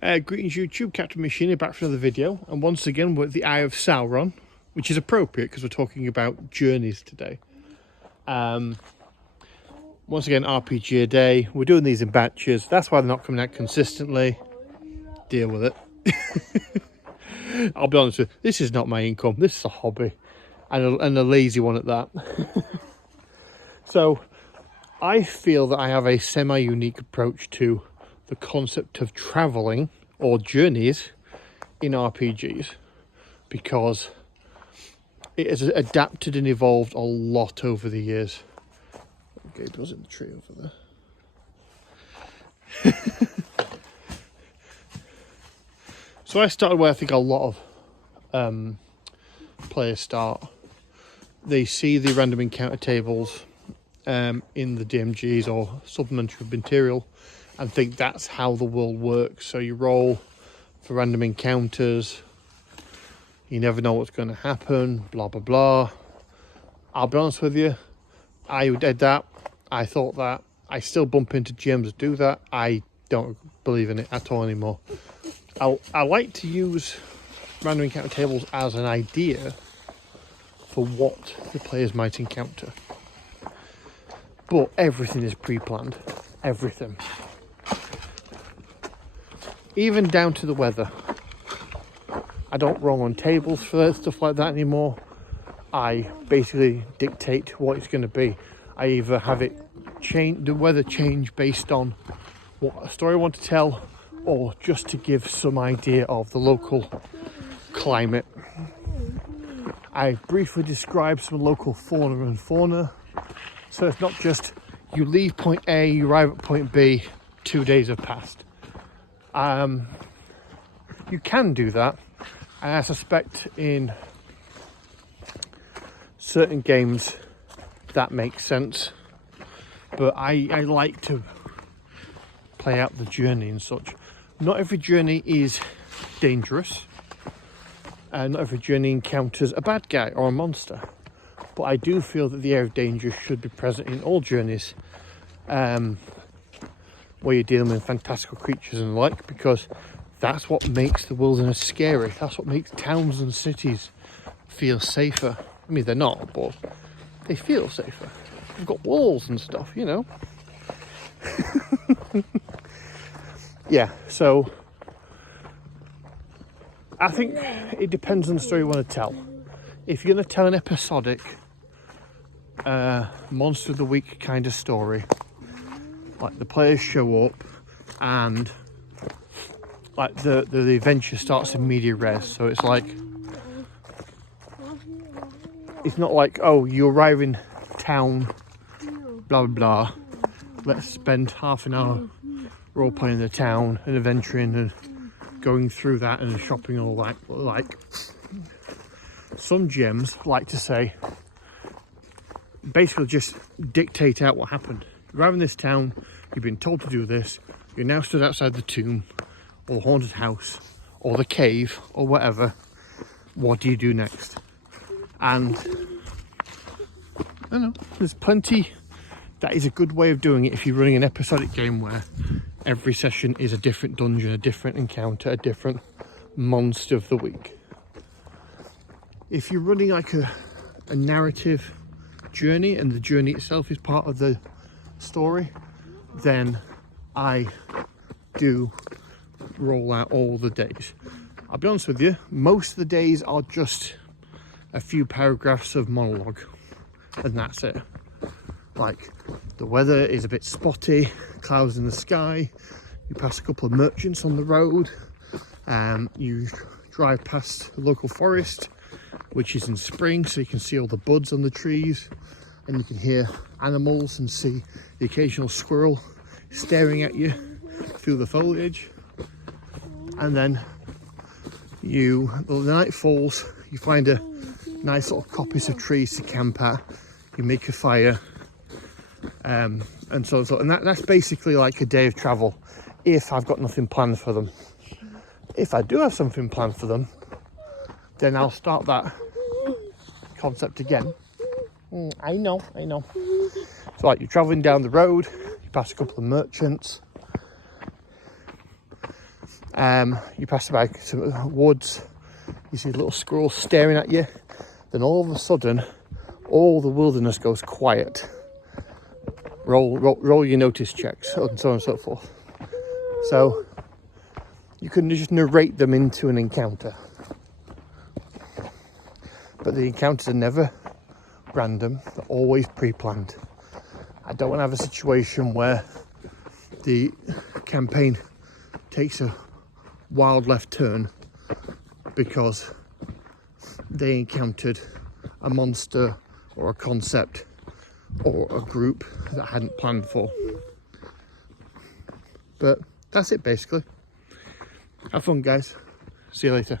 Greetings YouTube, Captain Machine back for another video, and once again we're at the Eye of Sauron, which is appropriate because we're talking about journeys today. Once again, RPGaDay. We're doing these in batches, that's why they're not coming out consistently. Deal with it. I'll be honest with you, this is not my income, this is a hobby, and a lazy one at that. So I feel that I have a semi-unique approach to the concept of traveling or journeys in RPGs, because it has adapted and evolved a lot over the years. Gabriel's in the tree over there. So I started where I think a lot of players start. They see the random encounter tables in the DMGs or supplementary material and think that's how the world works. So you roll for random encounters, you never know what's going to happen, blah blah blah. I'll be honest with you, I did that, I thought that, I still bump into GMs that do that. I don't believe in it at all anymore. I like to use random encounter tables as an idea for what the players might encounter, but everything is pre-planned, everything. Even down to the weather. I don't roll on tables for stuff like that anymore. I basically dictate what it's going to be. I either have it change, the weather change based on what story I want to tell, or just to give some idea of the local climate. I briefly describe some local fauna. So it's not just you leave point A, you arrive at point B, 2 days have passed. You can do that, and I suspect in certain games that makes sense, but I like to play out the journey and such. Not every journey is dangerous, and not every journey encounters a bad guy or a monster, but I do feel that the air of danger should be present in all journeys where you're dealing with fantastical creatures and the like, because that's what makes the wilderness scary. That's what makes towns and cities feel safer. I mean, they're not, but they feel safer. They've got walls and stuff, you know. Yeah, so I think it depends on the story you want to tell. If you're going to tell an episodic monster of the week kind of story, like the players show up and like the adventure starts in media res, so it's like, it's not like, oh, you arrive in town, blah blah blah, let's spend half an hour role playing the town and adventuring and going through that and shopping and all that. Like some GMs like to say, basically just dictate out what happened. You arrive in this town, you've been told to do this, you're now stood outside the tomb or haunted house or the cave or whatever. What do you do next? And I don't know, there's plenty. That is a good way of doing it if you're running an episodic game where every session is a different dungeon, a different encounter, a different monster of the week. If you're running like a narrative journey and the journey itself is part of the story, then I do roll out all the days. I'll be honest with you, most of the days are just a few paragraphs of monologue, and that's it. Like, the weather is a bit spotty, clouds in the sky, you pass a couple of merchants on the road, you drive past the local forest, which is in spring, so you can see all the buds on the trees, and you can hear animals and see the occasional squirrel staring at you through the foliage. And then the night falls, you find a nice little coppice of trees to camp at, you make a fire, and so and that's basically like a day of travel if I've got nothing planned for them. If I do have something planned for them, then I'll start that concept again. I know. So like, you're traveling down the road, you pass a couple of merchants, You pass by some woods, you see little squirrels staring at you, then all of a sudden all the wilderness goes quiet. Roll your notice checks and so on and so forth. So you can just narrate them into an encounter, but the encounters are never random, they're always pre-planned. I don't want to have a situation where the campaign takes a wild left turn because they encountered a monster or a concept or a group that I hadn't planned for. But that's it basically. Have fun, guys. See you later.